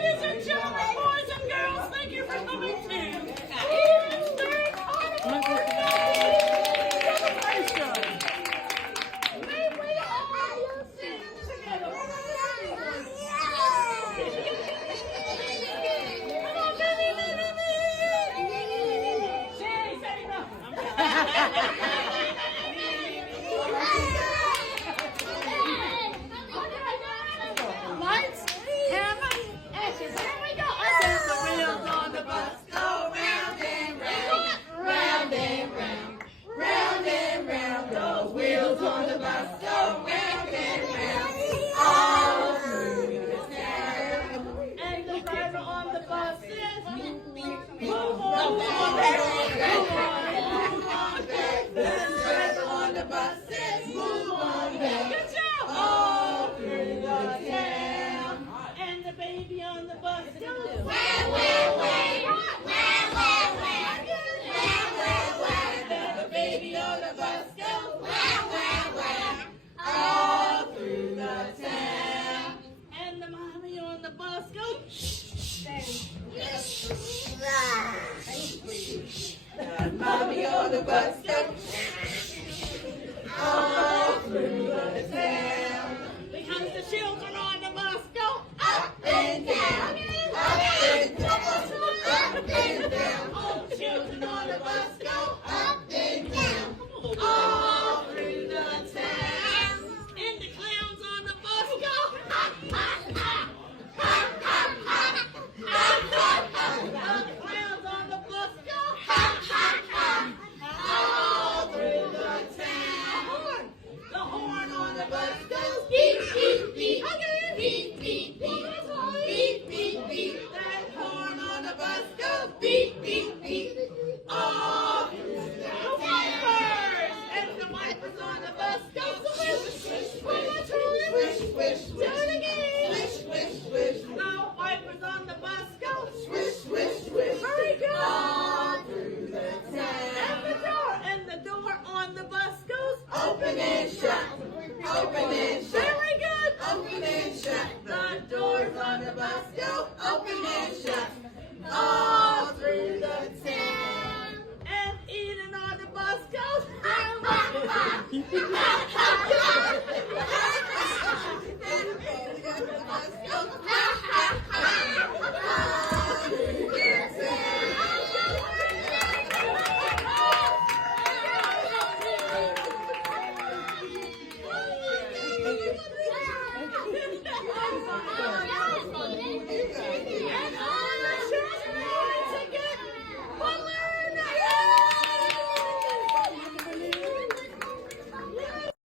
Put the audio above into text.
Ladies and gentlemen, boys and girls, thank you for coming to Eden's Carnival celebration. May we all sing together. Come on, baby. Say nothing. Lights, camera, action. Here we go. I said the wheels on the bus go round and round, round and round, round and round. Those wheels on the bus go round and round, all through the town. And the driver on the bus says, move on, move on, move on. The driver on the bus says, move on, good job. All through the town. And the baby on the bus goes, wah, wah, wah, wah, wah, wah. And the baby on the bus goes, wah, wah, wah, all through the town. And the mommy on the bus goes, shh, the mommy on the bus goes, all through the town. Because the children on the bus go up and down, up and down, up and down. All the children on the bus go up and down, all through the town. And the clowns on the bus go ha ha ha, ha ha ha, ha ha ha. The clowns on the bus go ha ha ha, all through the town. The horn on the bus goes beep beep beep, beep beep beep, beep beep beep. That horn on the bus goes beep beep beep, all through the wipers. And the wipers on the bus go swish swish swish, swish swish swish. Do it again. Swish swish swish. The wipers on the bus go swish swish swish. Very good. All through the town. And the door on the bus goes open and shut. Open and shut. Very good. Open and shut. The doors on the bus go open and shut. All through the town. And Eden on the bus goes ha ha ha. Ha ha ha.